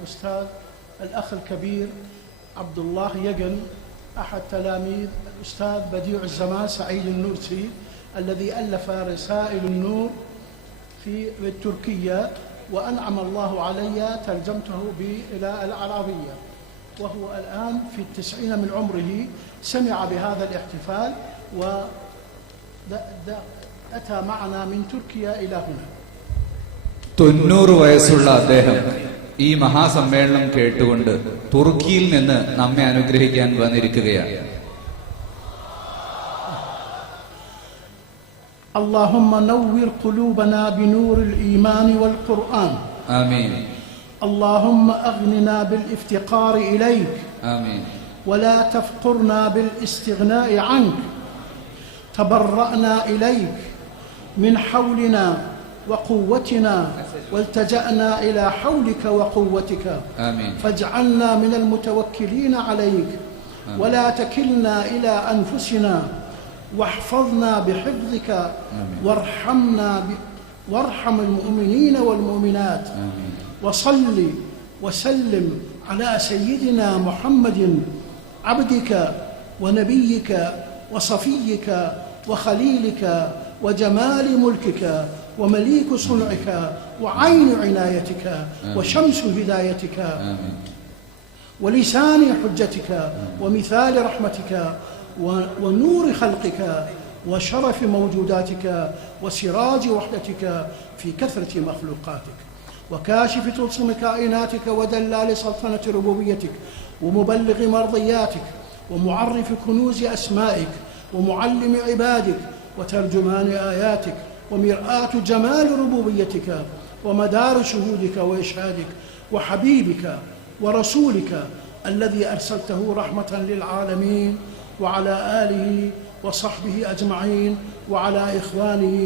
الأستاذ الأخ الكبير عبد الله يقن أحد تلاميذ الأستاذ بديع الزمان سعيد النورسي الذي ألف رسائل النور في التركية، وأنعم الله علي ترجمته إلى العربية، وهو الآن في 90 من عمره. سمع بهذا الاحتفال وأتى معنا من تركيا إلى هنا. 90 വയസ്സുള്ള അദ്ദേഹം ഈ മഹാസമ്മേളനം കേട്ടുകൊണ്ട് തുർക്കിയിൽ നിന്ന് നമ്മെ അനുഗ്രഹിക്കാൻ വന്നിരിക്കുകയാണ്. اللهم نور قلوبنا بنور الإيمان والقرآن. آمين. اللهم أغننا بالافتقار إليك. آمين. ولا تفقرنا بالاستغناء عنك. تبرأنا إليك من حولنا وقوتنا والتجأنا إلى حولك وقوتك. آمين. فاجعلنا من المتوكلين عليك. آمين. ولا تكلنا إلى أنفسنا واحفظنا بحفظك. آمين. وارحم المؤمنين والمؤمنات. آمين. وصل وسلم على سيدنا محمد عبدك ونبيك وصفيك وخليلك وجمال ملكك ومليك صنعك وعين عنايتك. آمين. وشمس هدايتك. آمين. ولسان حجتك. آمين. ومثال رحمتك ونور خلقك وشرف موجوداتك وسراج وحدتك في كثرة مخلوقاتك، وكاشف طلسم كائناتك ودلال سلطنة ربوبيتك ومبلغ مرضياتك ومعرف كنوز أسمائك ومعلم عبادك وترجمان آياتك ومرآة جمال ربوبيتك ومدار شهودك وإشهادك وحبيبك ورسولك الذي أرسلته رحمة للعالمين، وعلى آله وصحبه أجمعين، وعلى إخوانه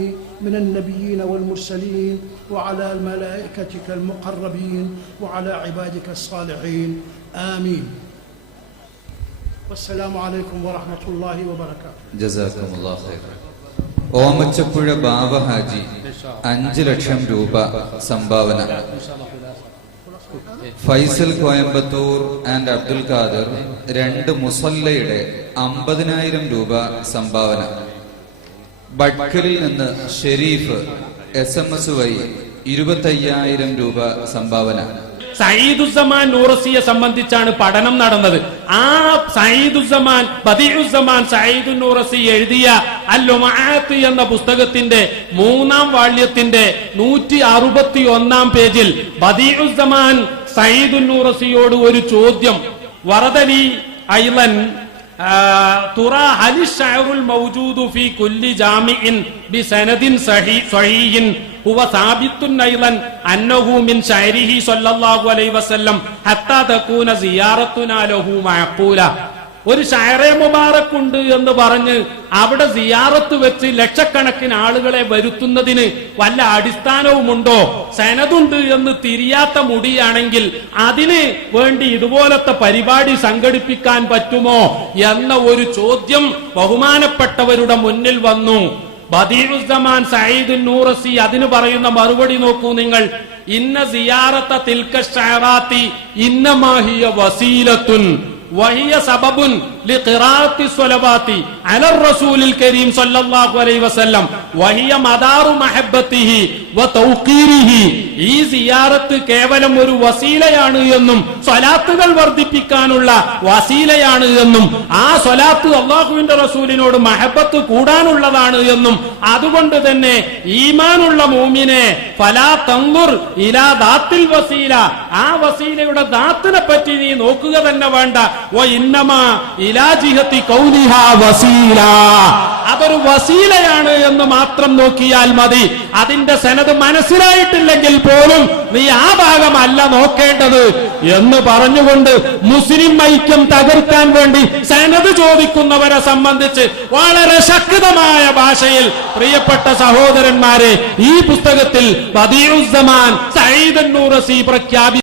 من النبيين والمرسلين، وعلى ملائكتك المقربين، وعلى عبادك الصالحين. آمين. والسلام عليكم ورحمة الله وبركاته. ജസാക്കുമുല്ലാഹ് ഖൈർ. ഓമച്ചപ്പുഴ ബാബ ഹാജി 5 ലക്ഷം രൂപ സംഭാവന. ഫൈസൽ കോയമ്പത്തൂർ ആൻഡ് അബ്ദുൽ ഖാദർ 2 മുസല്ലയുടെ 50,000 രൂപ സംഭാവന. ബഡ്കലിൽ നിന്ന് ഷെരീഫ് SMS വഴി 25,000 രൂപ സംഭാവന. സയ്യിദുസ്സമാൻ നൂറസിയെ സംബന്ധിച്ചാണ് പഠനം നടന്നത്. ആ സയ്യിദുസ്സമാൻ ബദീഉസ്സമാൻ സയ്യിദു നൂറസി എഴുതിയ അൽ-ലുമആത്ത് എന്ന പുസ്തകത്തിന്റെ 3-ാം വാള്യത്തിന്റെ 161-ാം പേജിൽ ബദീഉസ്സമാൻ സയ്യിദു നൂറസിയോട് ഒരു ചോദ്യം, വറദലി ഐളൻ തുറാ ഹലി ശഅറുൽ മൗജൂദു ഫീ കുല്ലി ജാമിഇൻ ബിസനദിൻ സഹീഹിൻ ഹുവ സാബിത്തുൻ ഐളൻ അന്നഹു മിൻ ശഅരിഹി സ്വല്ലല്ലാഹു അലൈഹി വസല്ലം ഹത്താ തകൂന സിയാറത്തുനാ ലഹു മഅഖൂല. ഒരു ഷഅറെ മുബാറക് ഉണ്ട് എന്ന് പറഞ്ഞ് അവിടെ സിയാറത്ത് വെച്ച് ലക്ഷക്കണക്കിന് ആളുകളെ വരുത്തുന്നതിന് വല്ല അടിസ്ഥാനവുമുണ്ടോ? സനദുണ്ട് എന്ന് തിരിയാത്ത മുടിയാണെങ്കിൽ അതിന് വേണ്ടി ഇതുപോലത്തെ പരിപാടി സംഘടിപ്പിക്കാൻ പറ്റുമോ എന്ന ഒരു ചോദ്യം ബഹുമാനപ്പെട്ടവരുടെ മുന്നിൽ വന്നു. ബദീഉസ്സമാൻ സയ്യിദ് നൂറസി അതിന് പറയുന്ന മറുപടി നോക്കൂ നിങ്ങൾ. ഇന്ന സിയാറത്ത തിൽക ശഅറാത്തി ഇന്നമാ ഹിയ വസീലത്തുൻ വഹിയ സബബുൻ ലിഖിറാഅത്തി സ്വലവാത്തി അലർ റസൂലിൽ കരീം സ്വല്ലല്ലാഹു അലൈഹി വസല്ലം വഹിയ മദാറു മഹബ്ബത്തിഹി വതൗഖീരിഹി. ഈ സിയാറത്ത് കേവലം ഒരു വസീലയാണ് എന്നും സ്വലാത്തുകൾ വർദ്ധിപ്പിക്കാനുള്ള വസീലയാണ് എന്നും ആ സ്വലാത്ത് അല്ലാഹുവിന്റെ റസൂലിനോട് മഹബ്ബത്ത് കൂടാനുള്ളതാണ് എന്നും അതുകൊണ്ട് തന്നെ ഈമാനുള്ള മുഅ്മിനെ ഫലാ തൻദുർ ഇലാ ദാത്തിൽ വസീല, ആ വസീലയുടെ ദാത്തിനെ പറ്റി നീ നോക്കുക തന്നെ വേണ്ട. വ ഇന്നമാ ഇലാ ജിഹത്തി കൗലിഹാ വസീല, അതൊരു വസീലയാണ് എന്ന് മാത്രം നോക്കിയാൽ മതി. അതിന്റെ സനദ് മനസ്സിലായിട്ടില്ലെങ്കിൽ പോലും നീ ആ ഭാഗമല്ല നോക്കേണ്ടത് എന്ന് പറഞ്ഞുകൊണ്ട് മുസ്ലിം ഐക്യം തകർക്കാൻ വേണ്ടി സനദ് ചോദിക്കുന്നവരെ സംബന്ധിച്ച് വളരെ ശക്തമായ ഭാഷയിൽ പ്രിയപ്പെട്ട സഹോദരന്മാരെ ഈ പുസ്തകത്തിൽ ബദീഉസ്സമാൻ സയ്യിദ് നൂറസി പ്രഖ്യാപിച്ചു.